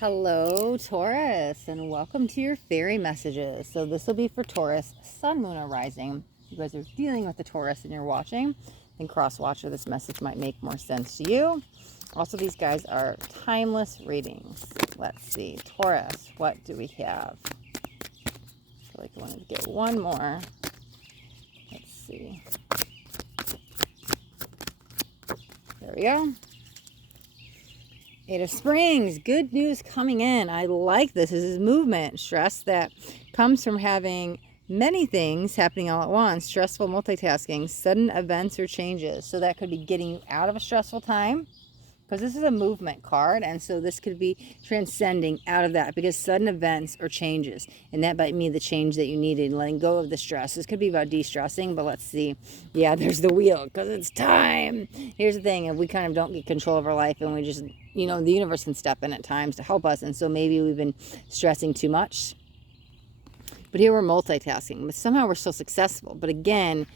Hello, Taurus, and welcome to your fairy messages. So this will be for Taurus, Sun, Moon, or Rising. If you guys are dealing with the Taurus and you're watching, then cross-watch, or this message might make more sense to you. Also, these guys are timeless readings. Let's see. Taurus, what do we have? I feel like I wanted to get one more. Let's see. There we go. Eight of Springs, good news coming in. I like this. This is movement. Stress that comes from having many things happening all at once. Stressful multitasking, sudden events or changes. So that could be getting you out of a stressful time, because this is a movement card, and so this could be transcending out of that, because sudden events or changes, and that might mean the change that you needed, letting go of the stress. This could be about de-stressing, but let's see. Yeah, there's the wheel, because it's time. Here's the thing, if we kind of don't get control of our life, and we just, the universe can step in at times to help us, and so maybe we've been stressing too much. But here we're multitasking, but somehow we're still successful. But again,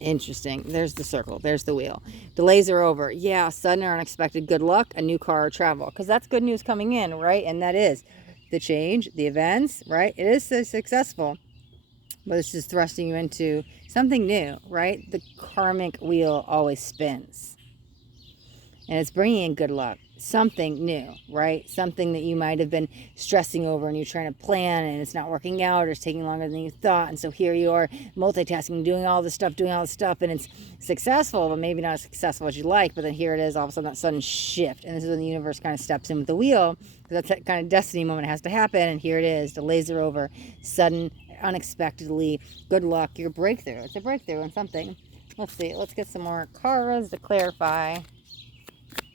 interesting. There's the circle. There's the wheel. Delays are over. Yeah, sudden or unexpected good luck, a new car or travel. Because that's good news coming in, right? And that is the change, the events, right? It is so successful. But it's just thrusting you into something new, right? The karmic wheel always spins. And it's bringing in good luck. Something new, right? Something that you might have been stressing over and you're trying to plan and it's not working out, or it's taking longer than you thought. And so here you are multitasking, doing all this stuff, and it's successful, but maybe not as successful as you like. But then here it is, all of a sudden, that sudden shift. And this is when the universe kind of steps in with the wheel, because that's that kind of destiny moment has to happen. And here it is, delays are over, sudden, unexpectedly, good luck, your breakthrough. It's a breakthrough in something. Let's see, let's get some more cards to clarify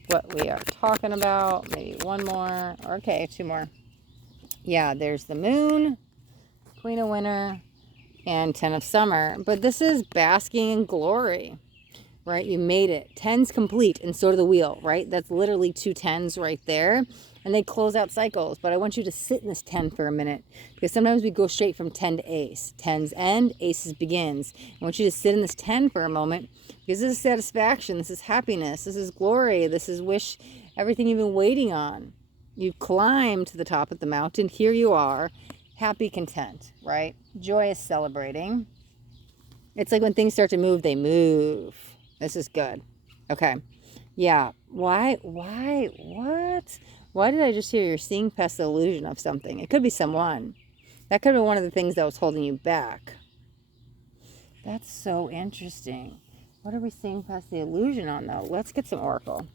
what we are talking about. Maybe one more. Okay, two more. Yeah, there's the moon, Queen of Winter, and 10 of Summer. But this is basking in glory, right? You made it. 10's complete, and so do the wheel, right? That's literally two 10s right there. And they close out cycles. But I want you to sit in this 10 for a minute, because sometimes we go straight from 10 to ace. 10's end, aces begins. I want you to sit in this 10 for a moment, because this is satisfaction, this is happiness, this is glory, this is wish, everything you've been waiting on. You've climbed to the top of the mountain. Here you are, happy, content, right? Joyous, celebrating. It's like when things start to move, they move. This is good. Okay. Yeah. Why? What? Why did I just hear you're seeing past the illusion of something? It could be someone. That could be one of the things that was holding you back. That's so interesting. What are we seeing past the illusion on, though? Let's get some oracle.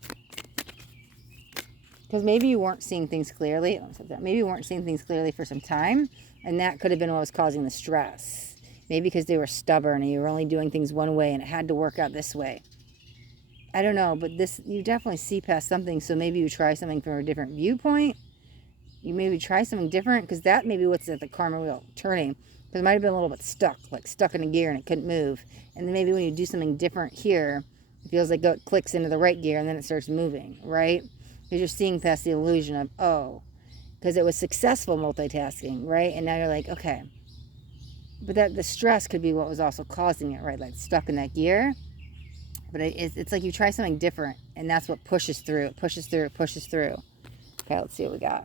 Because maybe you weren't seeing things clearly. Maybe you weren't seeing things clearly for some time, and that could have been what was causing the stress. Maybe because they were stubborn and you were only doing things one way and it had to work out this way. I don't know, but this, you definitely see past something, so maybe you try something from a different viewpoint. You maybe try something different, because that may be what's at the karma wheel turning. Because it might have been a little bit stuck in a gear and it couldn't move. And then maybe when you do something different here, it feels like it clicks into the right gear and then it starts moving, right? Because you're seeing past the illusion of, oh, because it was successful multitasking, right? And now you're like, okay. But that the stress could be what was also causing it, right? Like stuck in that gear. But it's like you try something different, and that's what pushes through. It pushes through. Okay, let's see what we got.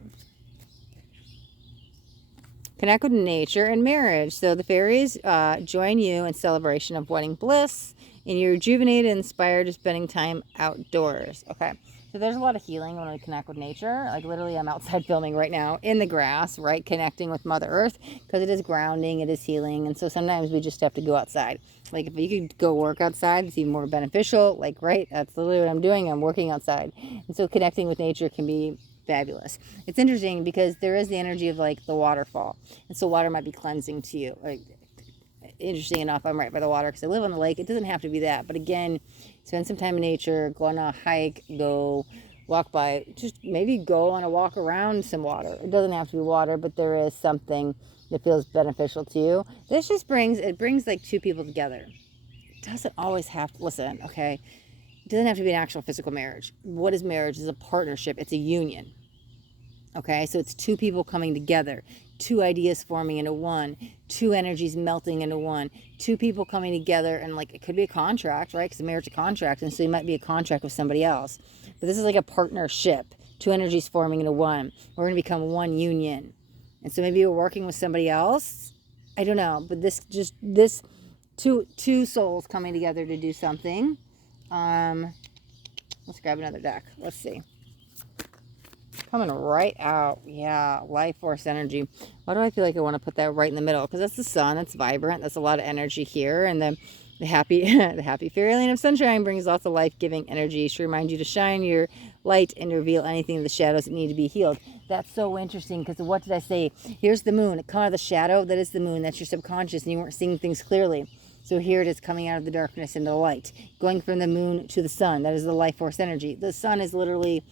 Connect with nature and marriage. So the fairies join you in celebration of wedding bliss, and you're rejuvenated and inspired to spending time outdoors. Okay, so there's a lot of healing when we connect with nature. Like literally, I'm outside filming right now in the grass, right? Connecting with Mother Earth, because it is grounding, it is healing. And so sometimes we just have to go outside. Like if you could go work outside, it's even more beneficial. Like, right, that's literally what I'm doing. I'm working outside. And so connecting with nature can be fabulous. It's interesting because there is the energy of like the waterfall. And so water might be cleansing to you. Like, interesting enough, I'm right by the water because I live on the lake. It doesn't have to be that. But again, spend some time in nature, go on a hike, go walk by, just maybe go on a walk around some water. It doesn't have to be water, but there is something that feels beneficial to you. This just brings like two people together. It doesn't always have to, listen, okay? It doesn't have to be an actual physical marriage. What is marriage? It's a partnership. It's a union. Okay, so it's two people coming together, two ideas forming into one, two energies melting into one, two people coming together, and like it could be a contract, right? Because marriage is a contract, and so you might be a contract with somebody else. But this is like a partnership. Two energies forming into one. We're going to become one union. And so maybe you're working with somebody else. I don't know, but this two souls coming together to do something. Let's grab another deck. Let's see. Coming right out. Yeah, life force energy. Why do I feel like I want to put that right in the middle? Because that's the sun. That's vibrant. That's a lot of energy here. And then the happy the happy fairy land of sunshine brings lots of life-giving energy. She reminds you to shine your light and reveal anything in the shadows that need to be healed. That's so interesting, because what did I say? Here's the moon. It come out of the shadow. That is the moon. That's your subconscious, and you weren't seeing things clearly. So here it is, coming out of the darkness into the light. Going from the moon to the sun. That is the life force energy. The sun is literally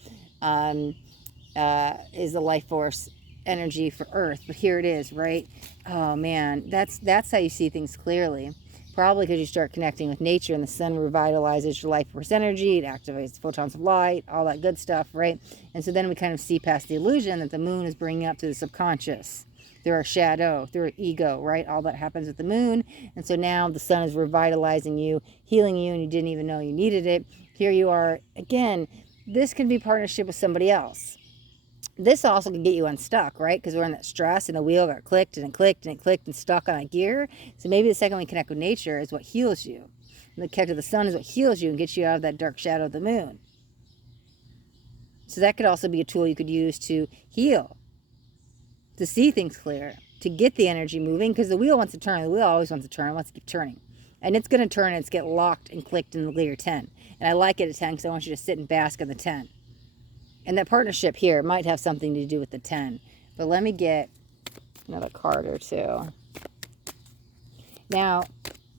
is the life force energy for Earth. But here it is, right? Oh, man. That's how you see things clearly. Probably because you start connecting with nature, and the sun revitalizes your life force energy. It activates photons of light, all that good stuff, right? And so then we kind of see past the illusion that the moon is bringing up to the subconscious, through our shadow, through our ego, right? All that happens with the moon. And so now the sun is revitalizing you, healing you, and you didn't even know you needed it. Here you are. Again, this can be partnership with somebody else. This also can get you unstuck, right? Because we're in that stress, and the wheel got clicked and it clicked and it clicked and stuck on a gear. So maybe the second we connect with nature is what heals you. And the connect to the sun is what heals you and gets you out of that dark shadow of the moon. So that could also be a tool you could use to heal, to see things clear, to get the energy moving, because the wheel wants to turn. The wheel always wants to turn. It wants to keep turning. And it's going to turn, and it's get locked and clicked in the layer 10. And I like it at 10 because I want you to sit and bask in the 10. And that partnership here might have something to do with the 10. But let me get another card or two. Now,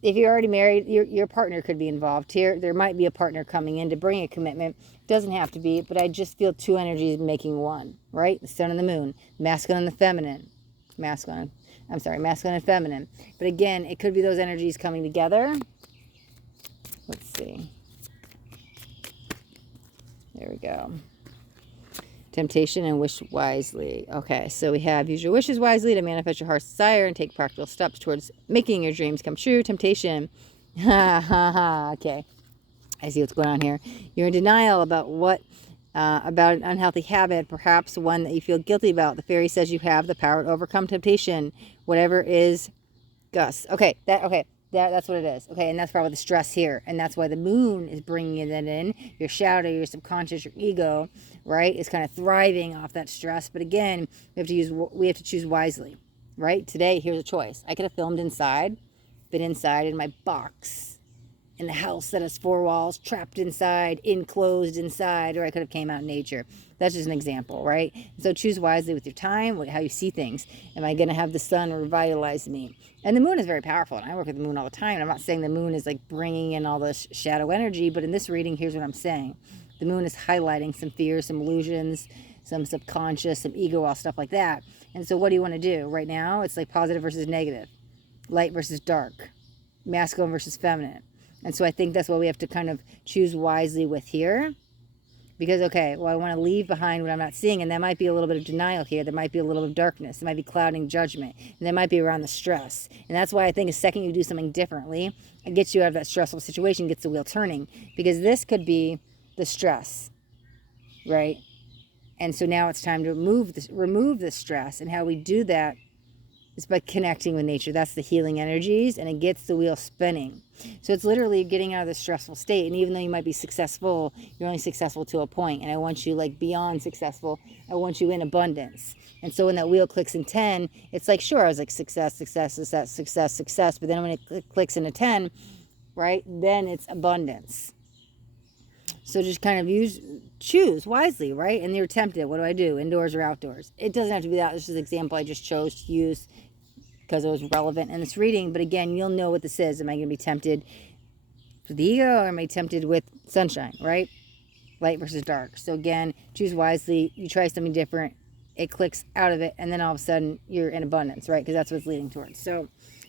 if you're already married, your partner could be involved here. There might be a partner coming in to bring a commitment. Doesn't have to be, but I just feel two energies making one, right? The sun and the moon, masculine and the feminine. Masculine and feminine. But again, it could be those energies coming together. Let's see. There we go. Temptation and wish wisely. Okay, so we have use your wishes wisely to manifest your heart's desire and take practical steps towards making your dreams come true. Temptation. Ha ha ha. Okay, I see what's going on here. You're in denial about about an unhealthy habit, perhaps one that you feel guilty about. The fairy says you have the power to overcome temptation, whatever is Gus. Okay, that's what it is. Okay, and that's probably the stress here. And that's why the moon is bringing that in. Your shadow, your subconscious, your ego, right, is kind of thriving off that stress. But again, we have to choose wisely, right? Today, here's a choice. I could have filmed inside, been inside in my box, in the house that has four walls, trapped inside, enclosed inside, or I could have came out in nature. That's just an example, right? So choose wisely with your time, how you see things. Am I going to have the sun revitalize me? And the moon is very powerful, and I work with the moon all the time. And I'm not saying the moon is like bringing in all this shadow energy, but in this reading, here's what I'm saying. The moon is highlighting some fears, some illusions, some subconscious, some ego, all stuff like that. And so what do you want to do? Right now, it's like positive versus negative, light versus dark, masculine versus feminine. And so I think that's what we have to kind of choose wisely with here. Because, okay, well, I want to leave behind what I'm not seeing. And there might be a little bit of denial here. There might be a little bit of darkness. There might be clouding judgment. And there might be around the stress. And that's why I think the second you do something differently, it gets you out of that stressful situation, gets the wheel turning. Because this could be the stress, right? And so now it's time to remove the stress. And how we do that is by connecting with nature. That's the healing energies, and it gets the wheel spinning. So it's literally getting out of the stressful state. And even though you might be successful, you're only successful to a point. And I want you like beyond successful. I want you in abundance. And so when that wheel clicks in 10, it's like, sure, I was like success, success, success, success, success. But then when it clicks into 10, right, then it's abundance. So just kind of choose wisely, right? And you're tempted. What do I do? Indoors or outdoors? It doesn't have to be that. This is an example I just chose to use because it was relevant in this reading. But again, you'll know what this is. Am I going to be tempted with the ego, or am I tempted with sunshine, right? Light versus dark. So again, choose wisely. You try something different. It clicks out of it. And then all of a sudden you're in abundance, right? Because that's what it's leading towards. So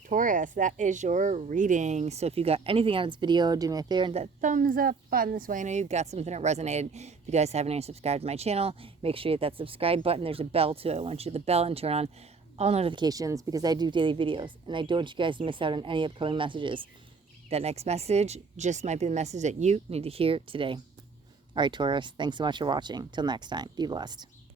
Taurus, that is your reading. So if you got anything out of this video, do me a favor and that thumbs up button this way. I know you got something that resonated. If you guys haven't already subscribed to my channel, make sure you hit that subscribe button. There's a bell too. I want you to hit the bell and turn on all notifications because I do daily videos and I don't want you guys to miss out on any upcoming messages. That next message just might be the message that you need to hear today. All right, Taurus, thanks so much for watching. Till next time, be blessed.